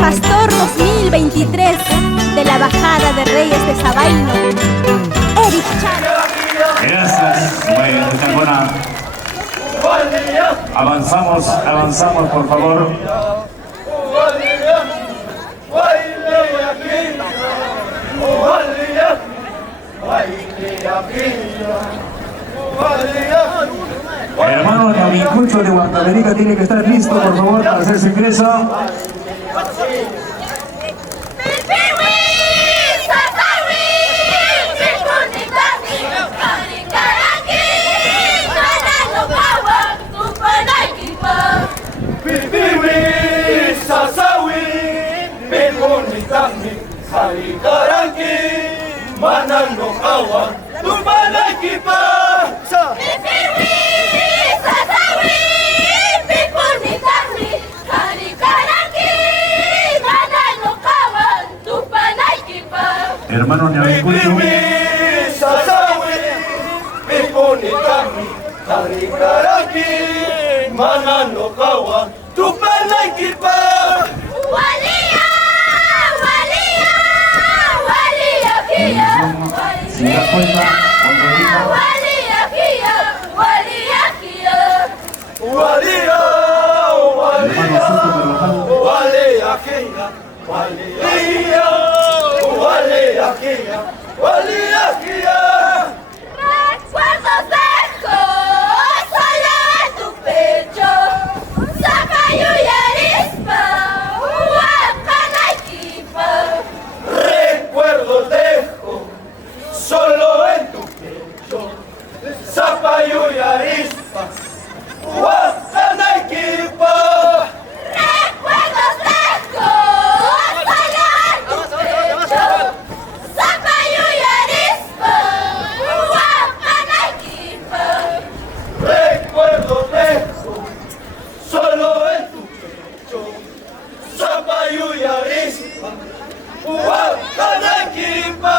Pastor 2023 de la Bajada de Reyes de Sabaino, Eric Charo. Gracias, muy buena. Avanzamos por favor. El hermano Navincucho de Huancavelica tiene que estar listo, por favor, para hacer su ingreso. Manano kawa, tumana kipa. Hermano Navincucho. Manano kawa, tumana kipa. Recuerdos dejo solo en tu pecho, Zapallo y arispa, Huacana y Quipa. Recuerdos dejo solo en tu pecho, Zapallo y arispa, Huacana y Quipa. Recuerdos dejo solo en tu pecho, Zapallo y arispa, Huacana y Quipa. Recuerdos dejo solo en tu pecho, Zapallo y arispa, Huacana y Quipa.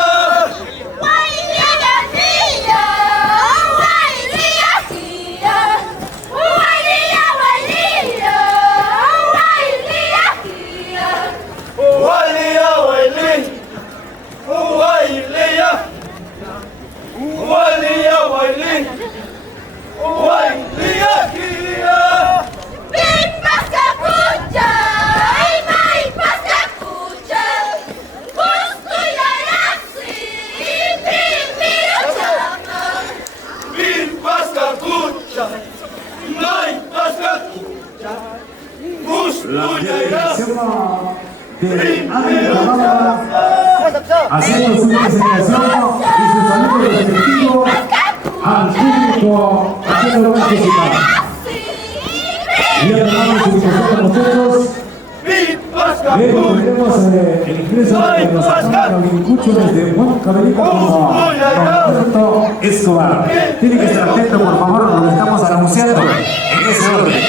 La delegación de Ávila haciendo su presentación y su saludo respectivo al público haciendo la música. Y además de su ubicación con nosotros, luego tenemos el ingreso de los Navincucho desde Huancavelica como Roberto Escobar. Tiene que estar atento, por favor, lo que estamos anunciando en ese orden.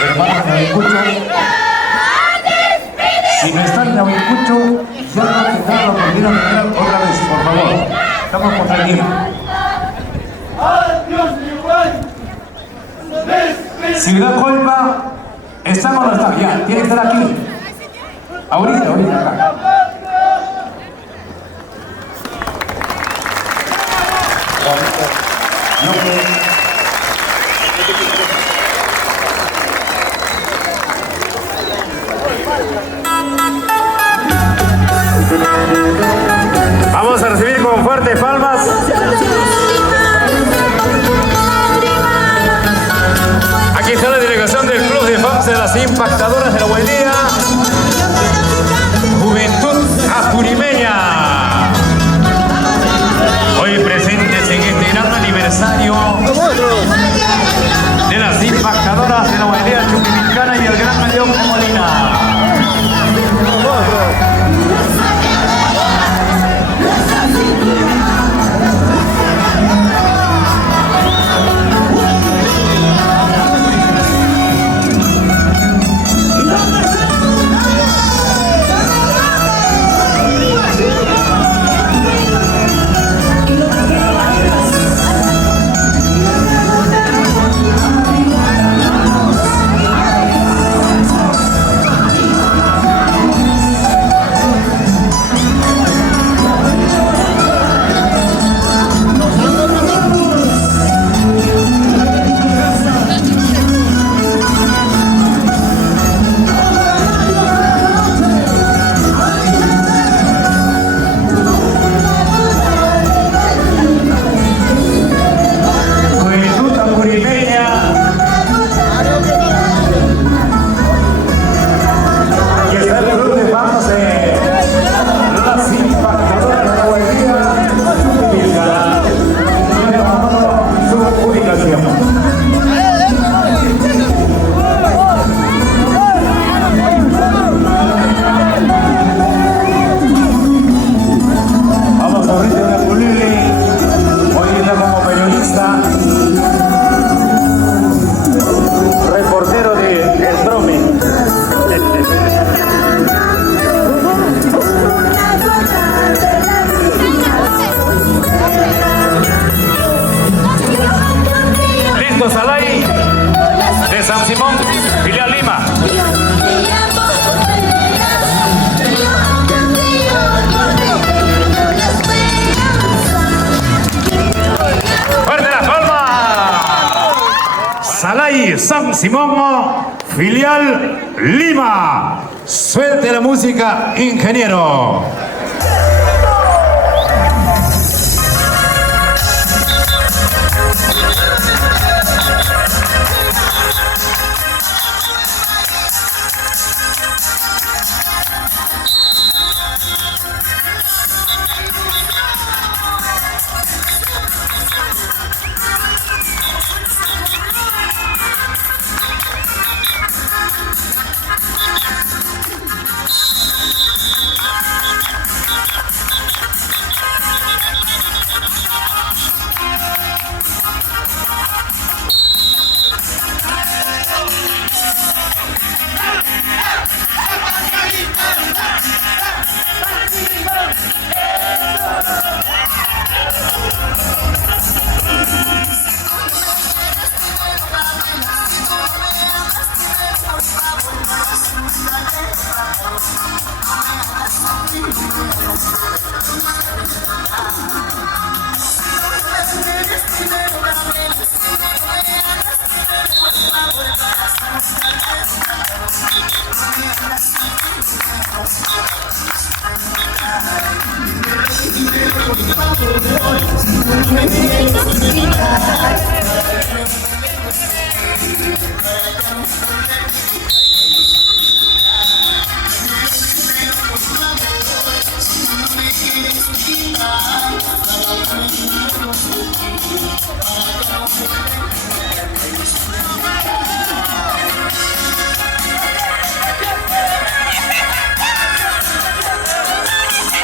Hermanos Navincucho, si no está en Navincucho, ya no tendrán la oportunidad de entrar otra vez, por favor. Estamos por tranquilos. Si me da culpa, ¿estamos o no está? Ya, tiene que estar aquí. Ahorita, acá. Vamos a recibir con fuertes palmas aquí está la delegación del Club de Fans de las Impactadoras de la Huaylía, Juventud Apurimeña, hoy presentes en este gran aniversario de las Impactadoras de la Huaylía Chuquimilcana y el Gran Galeón de Molina. de San Simón, filial Lima. ¡Fuerte la palma! Salay, San Simón, filial Lima. Suelte la música, ingeniero.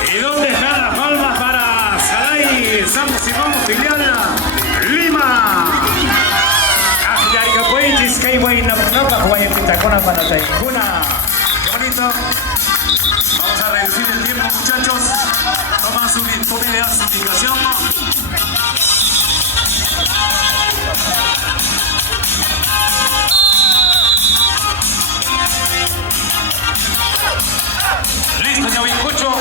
¿Y dónde están las palmas para Salay, San Simón, filial Lima? Qué bonito. Vamos a reducir el tiempo, muchachos. Tomen su indicación. Listo, Ñahuincucho.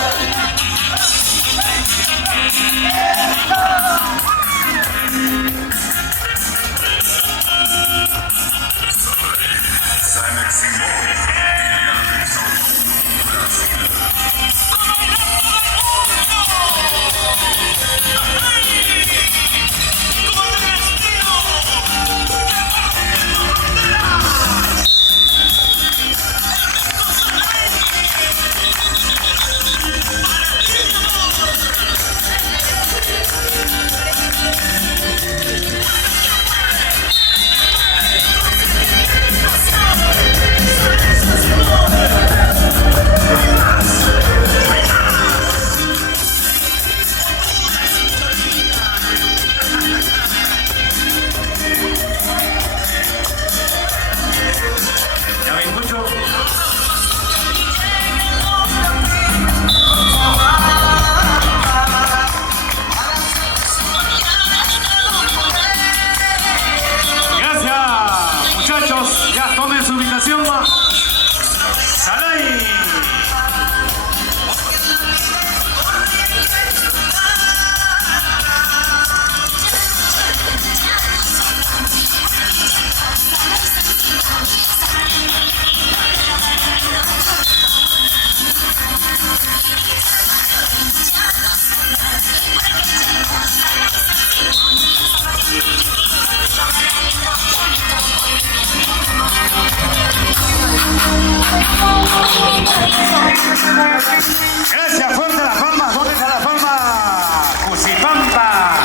Gracias, fuerte la palma. ¿Dónde está la palma? Cusipampa.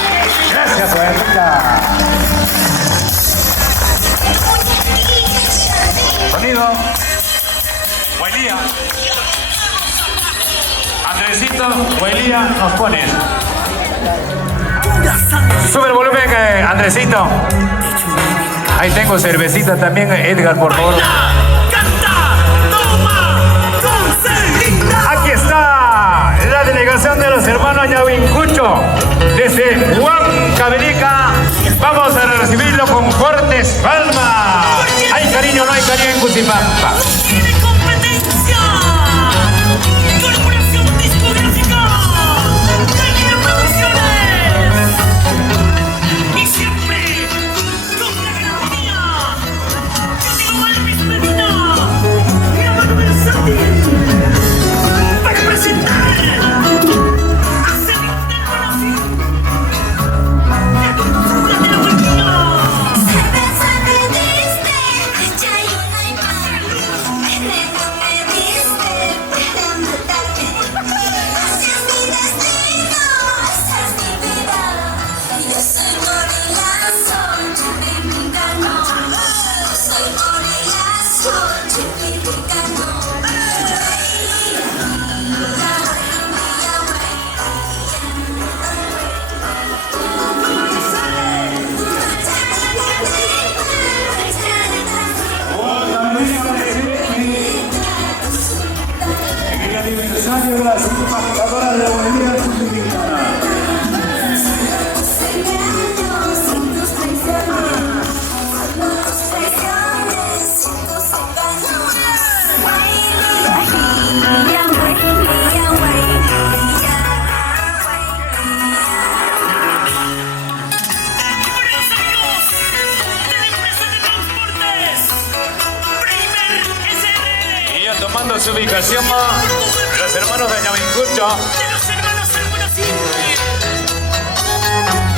Gracias, fuertita. Sonido. Huelía. Andresito, Huelía, nos pone. Sube el volumen, Andresito. Ahí tengo cervecita también, Edgar, por favor. Aquí está la delegación de los hermanos Ñahuincucho desde Huancavelica. Vamos a recibirlo con fuertes palmas. y Pampa. ¡Tiene competencia! Corporación discográfica Taller Producciones. Y siempre con la garantía. Yo digo Alvis Medina y la mano versátil para presentar a Sergio del Bonafín. La cultura de la huelga. Cerveza me diste, ya hay una imagen. Veneno me diste para matarme. Así es mi destino, esa es mi vida. Yo soy gorilazo, chupimicano. Yo soy gorilazo, chupimicano. En el aniversario de la segunda jugadora de la Bolivia Sudamericana. Buenos amigos de la empresa de transportes Primer SRL. Y ya tomando su ubicación, los hermanos de Ñamincucho. De los hermanos Almonacín.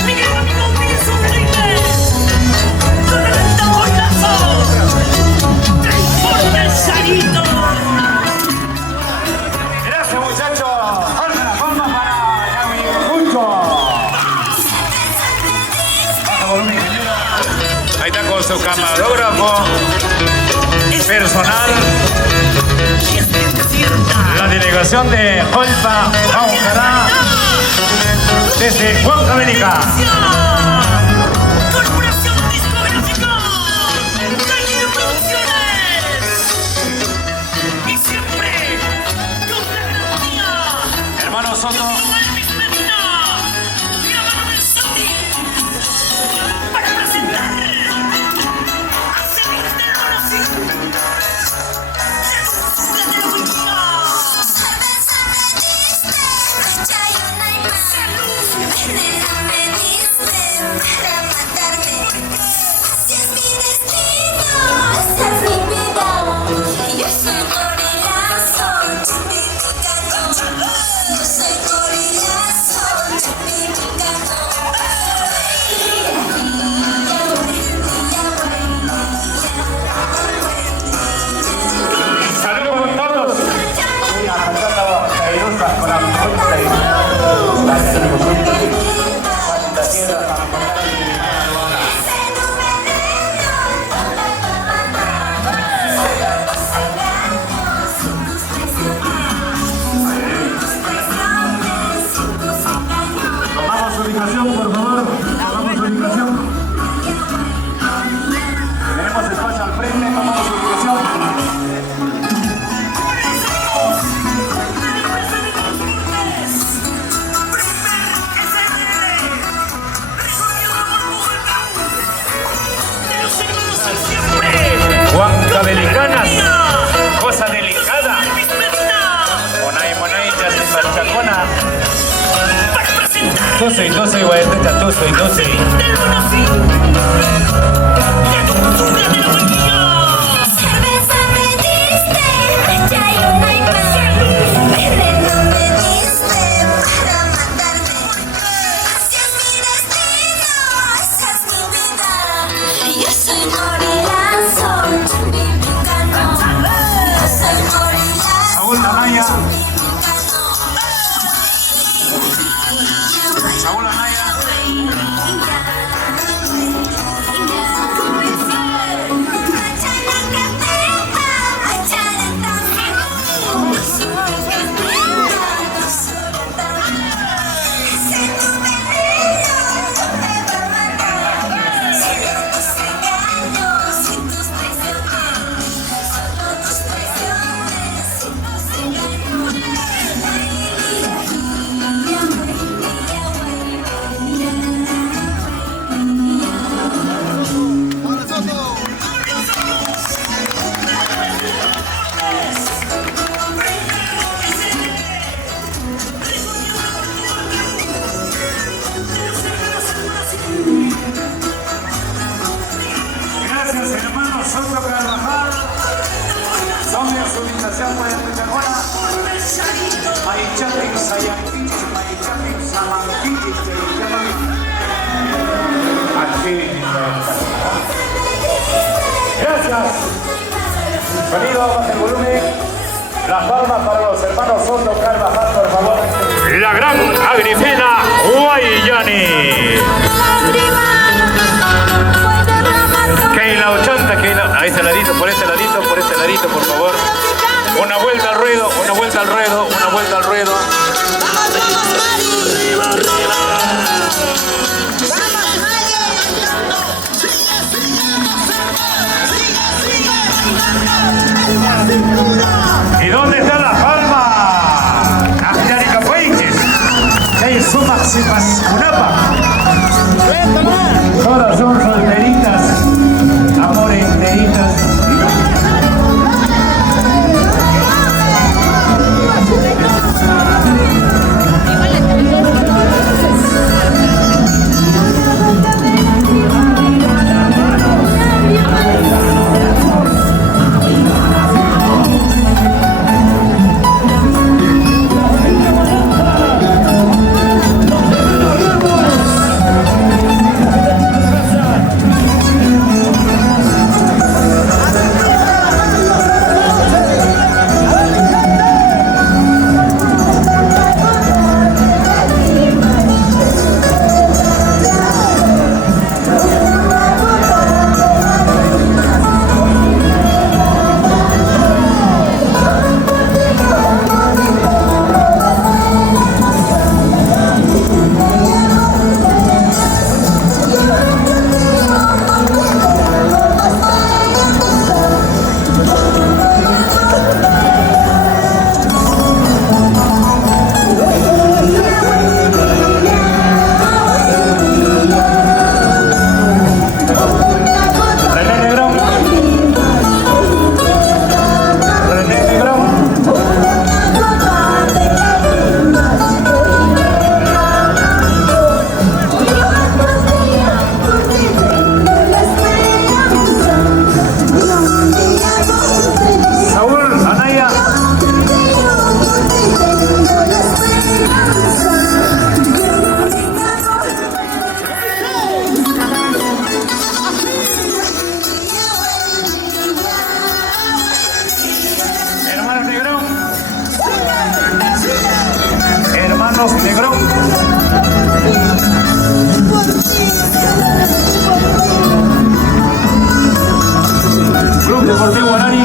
Miguel amigo, Miguel Sonrime. Con el tamborilazo. Transporte el Sarito. Gracias, muchachos. Fuerte la palma para Ñamincucho. Baja volumen, ingeniero. Ahí está con su camarógrafo personal. Y es bien cierta. La delegación de Olpa Aucará desde Huancavelica. Corporación discográfica Taller Producciones. Y siempre con la garantía. Hermano Soto. Alvis Medina y la mano versátil para presentar a Sergio del Bonafín. La cultura de la huelga. Cerveza me diste, ya hay una imagen. Veneno me diste para matarme. Así es mi destino, esa es mi vida. Yo soy gorilazo, chupimicano. Yo soy gorilazo, chupimicano. Saludos a todos. Tomamos su ubicación, por favor. Tomamos su ubicación. Tenemos espacio al frente, tomamos su ubicación. Huancavelicanas. Cosa delicada. Monay, ya se parchacona. Tose y tose, guayeteta, tose y tose. Cerveza me diste, ya hay una imagen. Veneno me diste para matarme. Así es mi destino, esa es mi vida. Yo soy gorilazo, chupimicano. Yo soy gorilazo, Saúl Anaya. Saúl Anaya. chupimicano. Soto Carvajal. Tome su invitación por el Pechagona. Maichapi, Sayanquiti, Maichapi, Samanquiti, que llaman aquí. Gracias. Sonido, baja el volumen. Las palmas para los hermanos Soto Carvajal, por favor. La gran Agripina Guayani. Keila 80, Keila. A ese ladito, por ese ladito, por favor. Una vuelta al ruedo, una vuelta al ruedo, una vuelta al ruedo. ¿Y dónde está la palma? Angélica Puentes. Hey, Sumaxipas, Unapa. Todas son solteritas, amores enteritas. Negrón. Club Deportivo Guarani.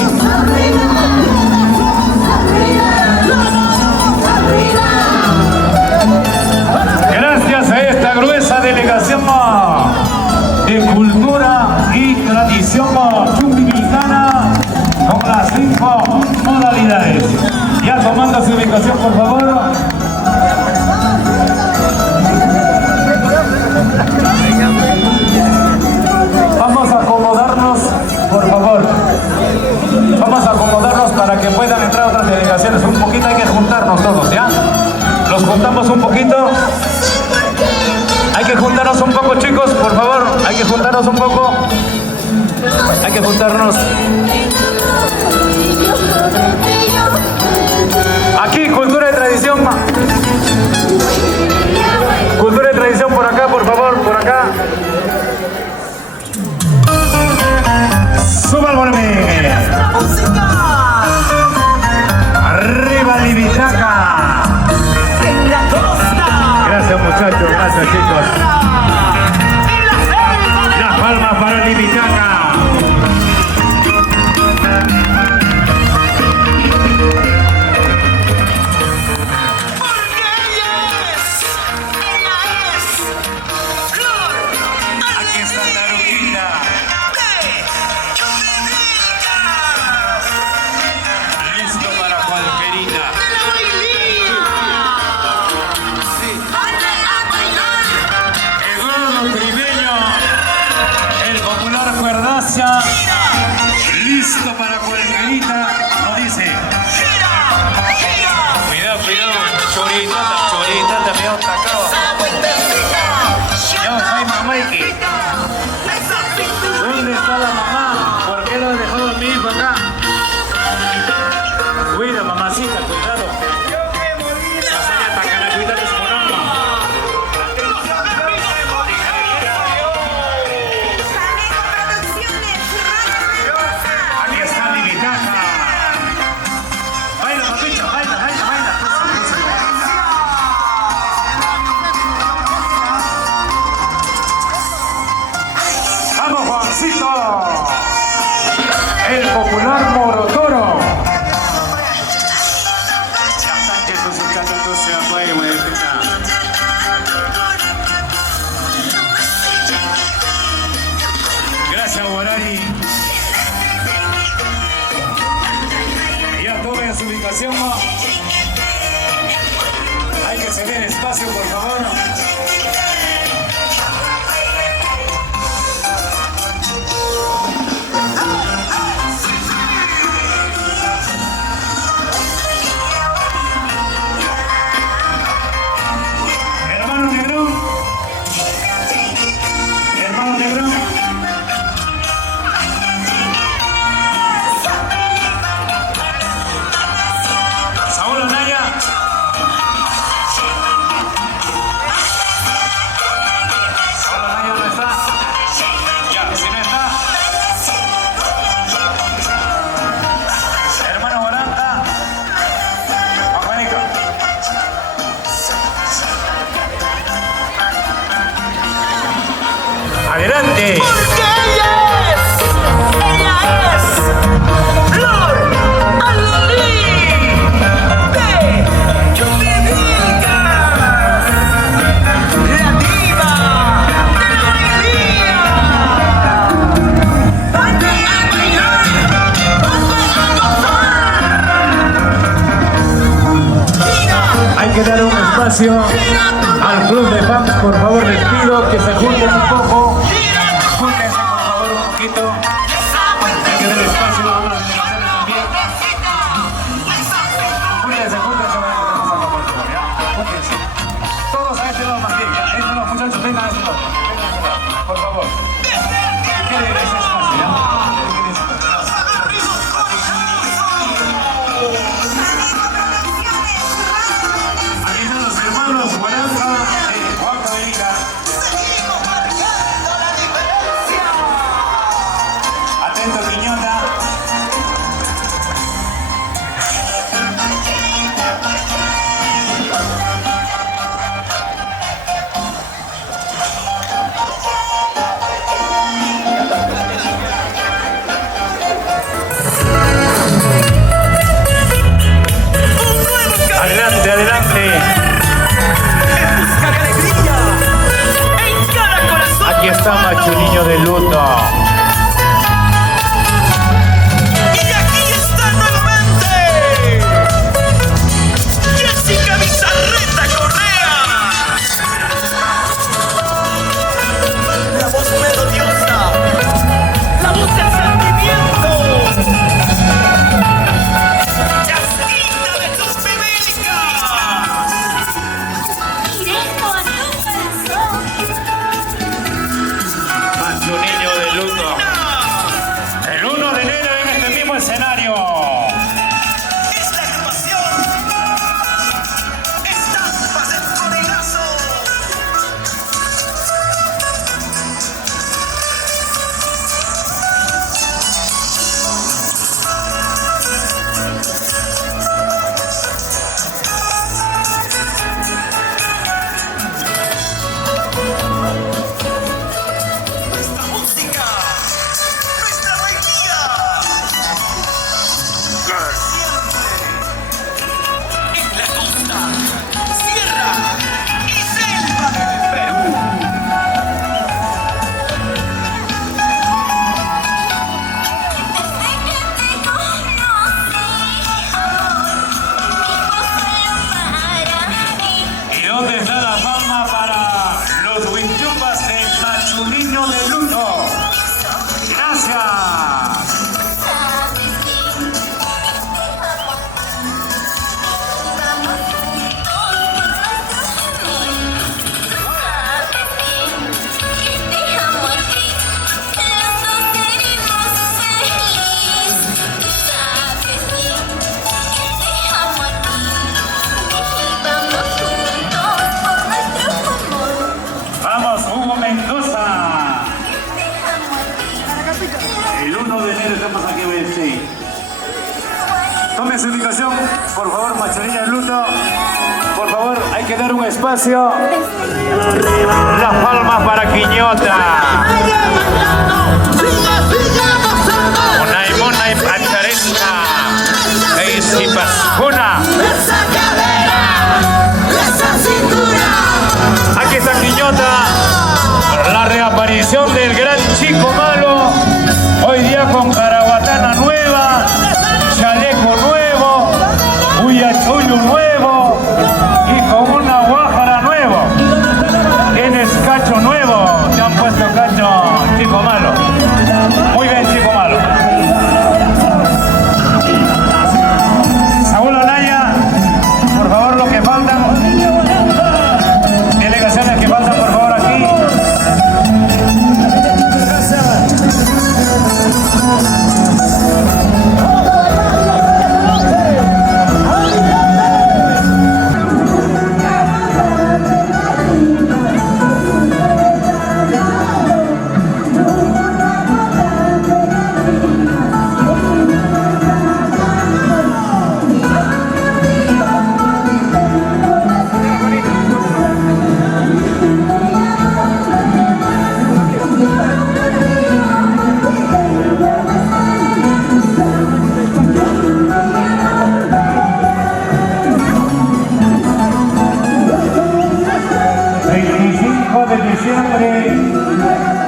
Gracias a esta gruesa delegación de cultura y tradición chumbicana con las 5 modalidades. Ya tomando su ubicación, por favor. Vamos a acomodarnos, por favor. Vamos a acomodarnos para que puedan entrar otras delegaciones. Un poquito hay que juntarnos todos, ¿ya? Los juntamos un poquito. Hay que juntarnos un poco, chicos, por favor. Hay que juntarnos un poco. Hay que juntarnos. Aquí, cultura y tradición. Cultura y tradición por acá, por favor, por acá. Suba el volumen. Arriba Libitaca. Gracias, muchachos, gracias, chicos. Las palmas para Libitaca. Listo para cualquierita, lo dice. Cuidado, cuidado, chorita, me han atacado. Ya, hay mamá aquí. ¿Dónde está la mamá? ¿Por qué el popular Morotoro. Gracias, Guarani. Ya tomen su ubicación, ¿no? Hay que ceder espacio, por favor. Hermano Negrón. Hermano Negrón. Saúl Anaya. Saúl Anaya no está. Ya, si no está. Hermano Baranta. Juanico. Adelante. Porque ella es Flor Ali de Chupinilca, la diva de la alegría. Ponte a bailar, ponte a gozar. Gira, Hay que dar un espacio al club de fans, por favor, les pido que se junten un poco. Júntense, por favor, un poquito. Hay que dar espacio a las delegaciones también. Júntense, júntense, vamos a por favor, ¿ya? Júntense. Todos a este lado más bien, ¿ya? Este lado, muchachos, vengan a este lado. Vengan a este lado, por favor. Queden en ese espacio, ¿ya? Queden en ese espacio. Aquí están los hermanos Guaranta, Juan Cabelica. Atento, Quiñota. Adelante, adelante. busca alegría en cada corazón. Aquí está Machu Niño de luto. Y aquí está nuevamente Jessica Bizarreta Correa, la voz melodiosa, la voz del sentimiento, Chasquita de tus biblicas. Directo a tu corazón. Machu Niño de luto. El 1 de enero en este mismo escenario. Esta agrupación, estampas de codelazo. Nuestra música, nuestra bahía. Siempre en la costa, sierra y selva del Perú. ¿Y dónde está la fama para los Winchupas del Machu Niño de luto? Gracias. Vamos, Hugo Mendoza. El 1 de enero estamos aquí en sí. Tome su ubicación, por favor, Machu Niño de luto. Por favor, hay que dar un espacio. Las palmas para Quiñota. Una y mona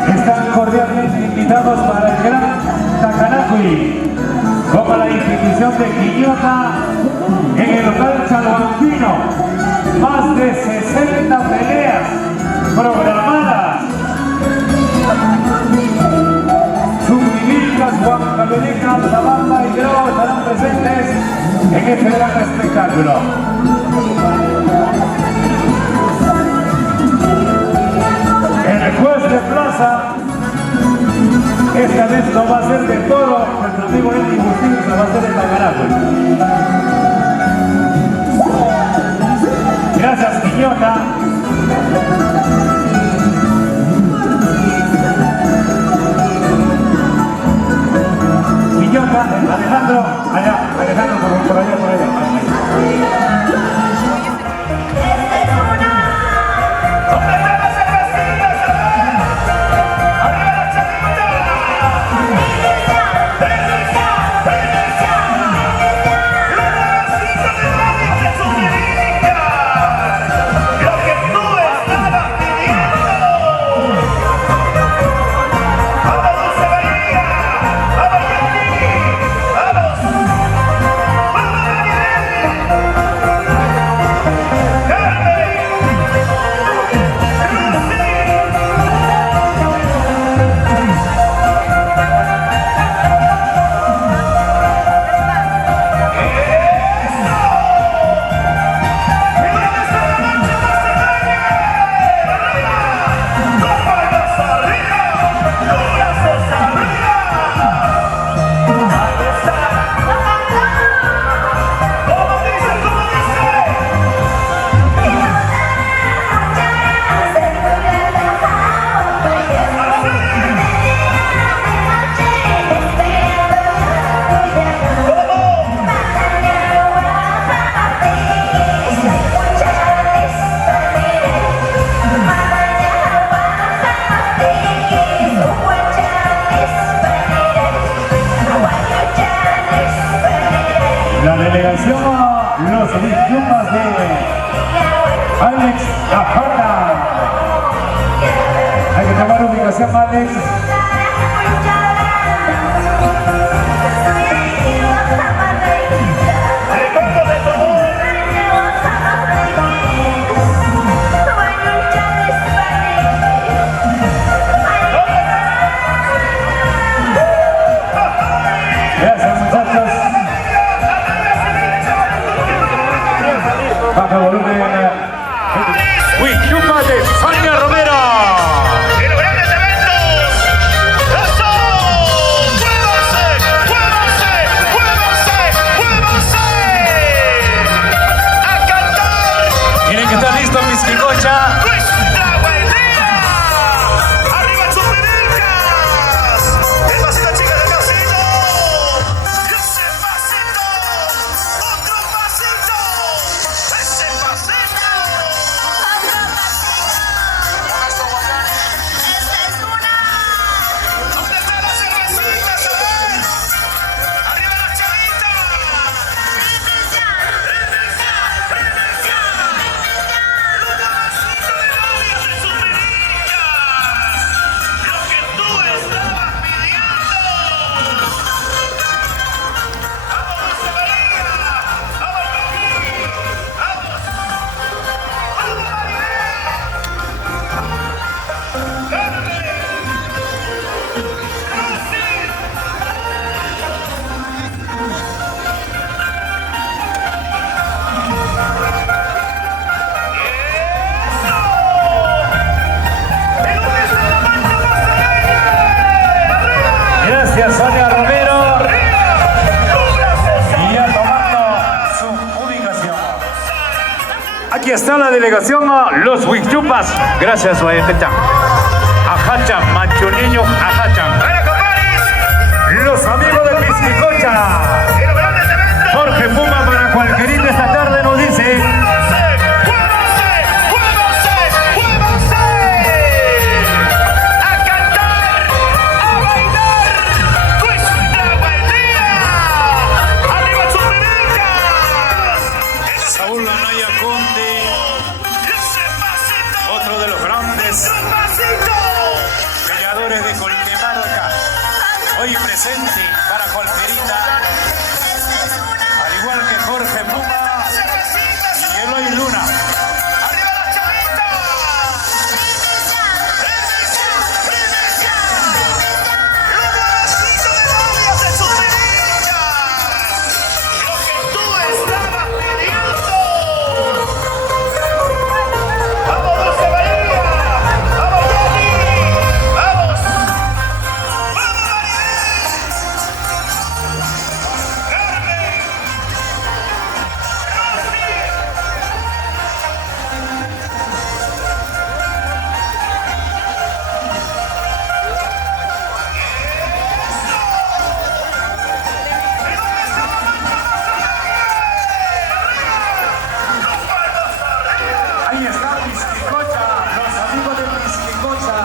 Están cordialmente invitados para el Gran Tacanagui, como la institución de Quillota en el local Chalhuancino. Más de 60 peleas programadas. Subdivilcas, Huancavelica, Zabamba y Grau estarán presentes en este gran espectáculo. El juez de plaza, esta vez no va a ser de toro, nuestro amigo Eddie Justicia va a ser de Tacanagui. Gracias, Quillota. Quillota, Alejandro, allá, Alejandro, por allá, por allá. La delegación, los idiomas de Alex Ajana. Hay que tomar ubicación, Alex. Gracias, muchachos. Baja volumen. Huichupa de Sonia Romero. ¡En los grandes eventos! ¡Eso! ¡Muévanse! está la delegación a los Huichupas. Gracias, Guayapecha. Ajacha, macho niño, ajacha. Los amigos de Pisquicocha. Jorge Puma para cualquierita esta tarde nos dice. Saúl Anaya Conde, otro de los grandes peleadores de Colquemarca, hoy presente para cualquierita, al igual que Jorge Puma y Eloy Luna. Ahí está Pisquicocha, los amigos de Pisquicocha.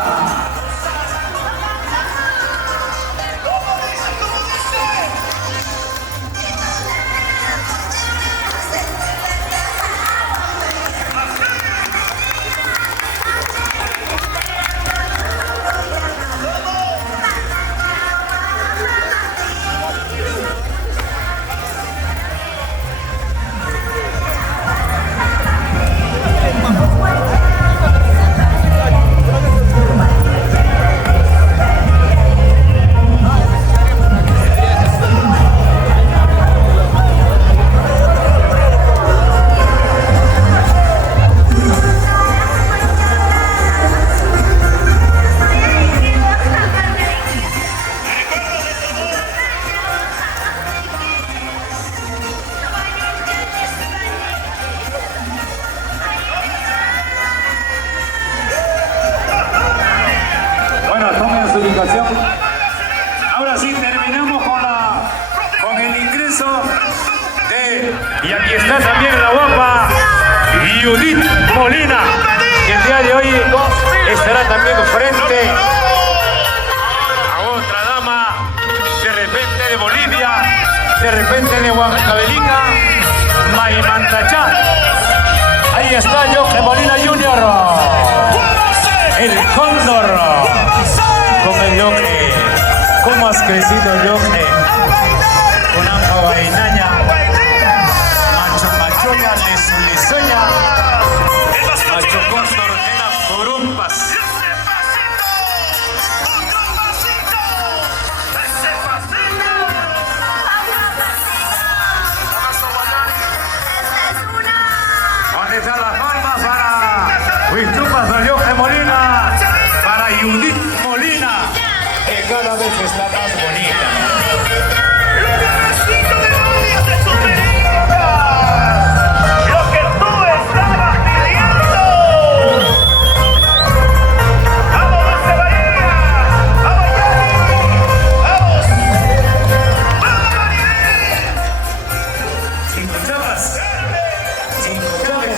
Ahora sí terminamos con el ingreso de, y aquí está también la guapa Judith Molina, que el día de hoy estará también frente a otra dama, de repente de Bolivia, de repente de Huancavelica, Maimantachá. Ahí está Jorge Molina Jr., el cóndor. Con el Yoke, ¿cómo has crecido, Yoke? Con Anja Guainaña, Macho Machoya, Lesulisoña, Macho Cóndor, Ena Corumpas. ¿Dónde están las palmas para Huichupas de Yoke Molina? Para Judith Molina, que cada vez está más bonita. Lo que tú estabas pidiendo. ¡Vamos, Dulce María! ¡Vamos, Yanni! ¡Vamos! ¡Vamos, María! Cinco chapas,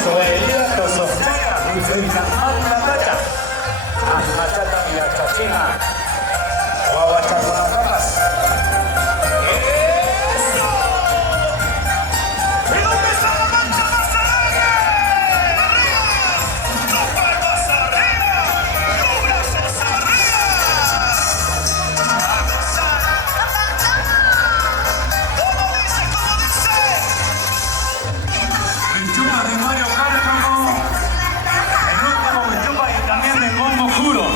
Sobería, Tosofchaya, Luisa Matatacha, Amachata y Achachina, Guaguachacuanapapas. ¿Y dónde está la mancha más alegre? ¡Arriba! ¡Los palmas arriba! ¡Los brazos arriba! ¡A gozar! ¿Cómo dice? ¿Cómo dice? Huichupa de Mario Cárcamo, el último Huichupa y también de Bombo Juro.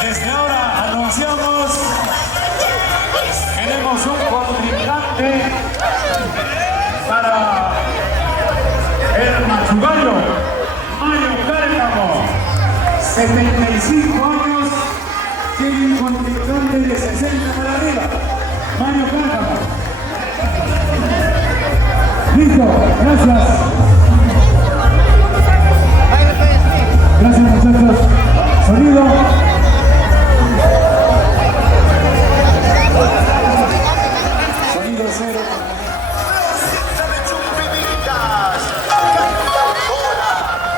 Desde ahora anunciamos, tenemos un contrincante para el Machugallo. 75 años, tiene un contrincante de 60 para arriba. Mario Cántamo. Listo, gracias. Gracias muchachos. Sonido. Sonido cero. Siéntame chumpiditas, canta bola,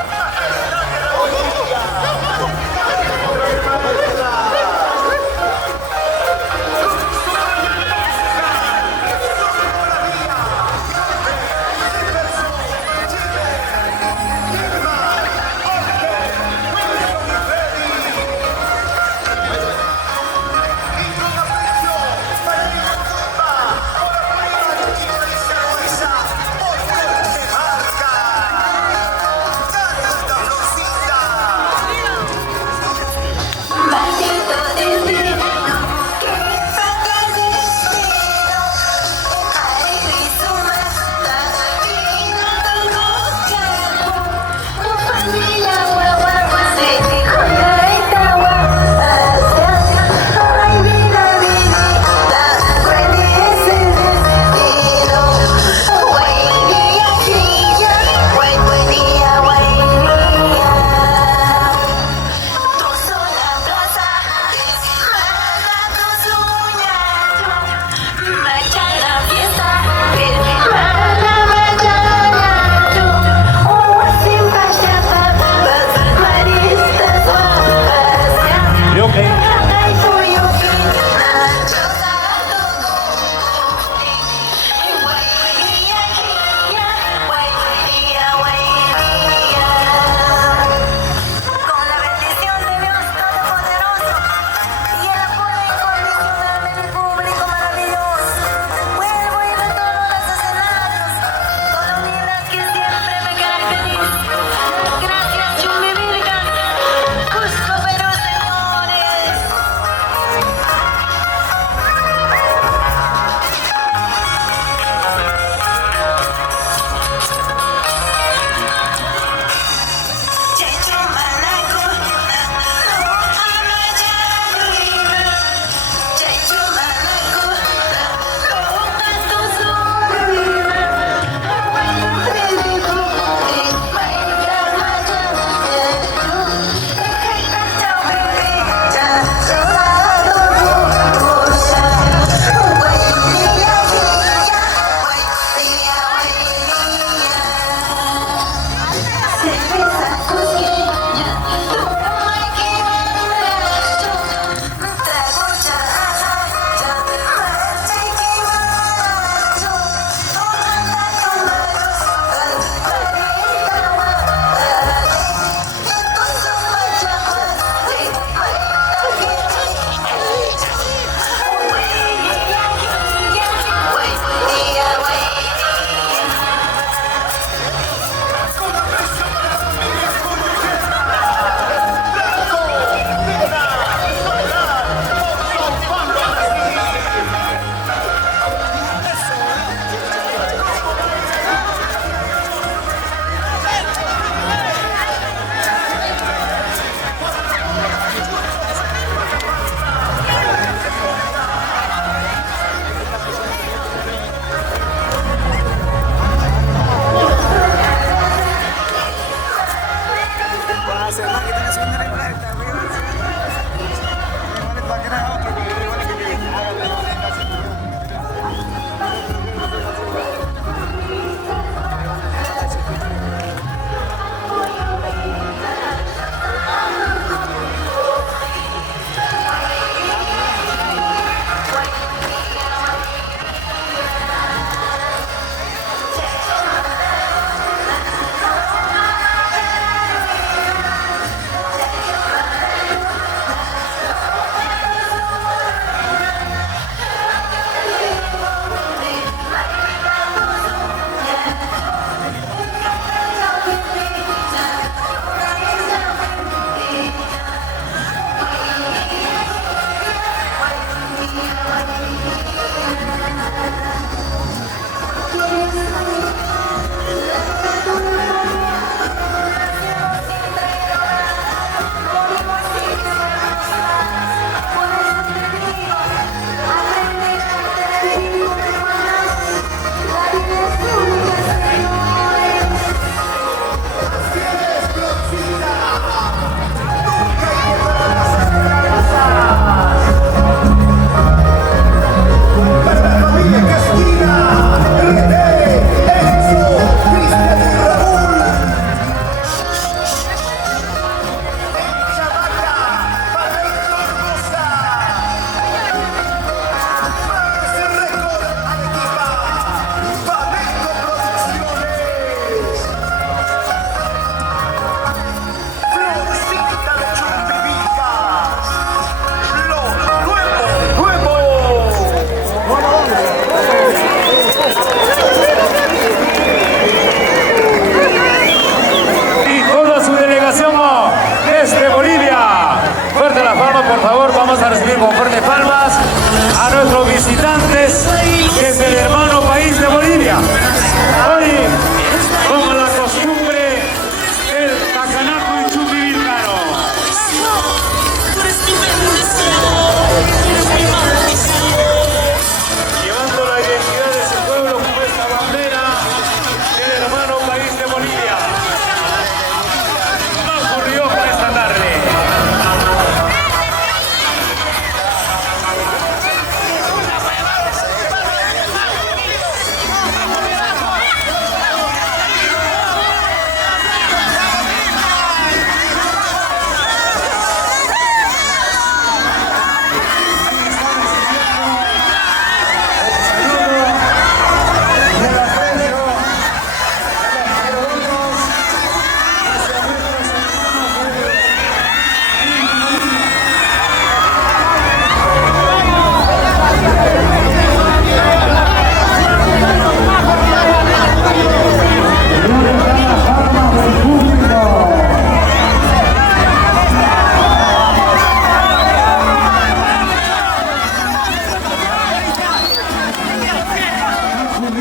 majestad de la alegría,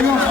amigos.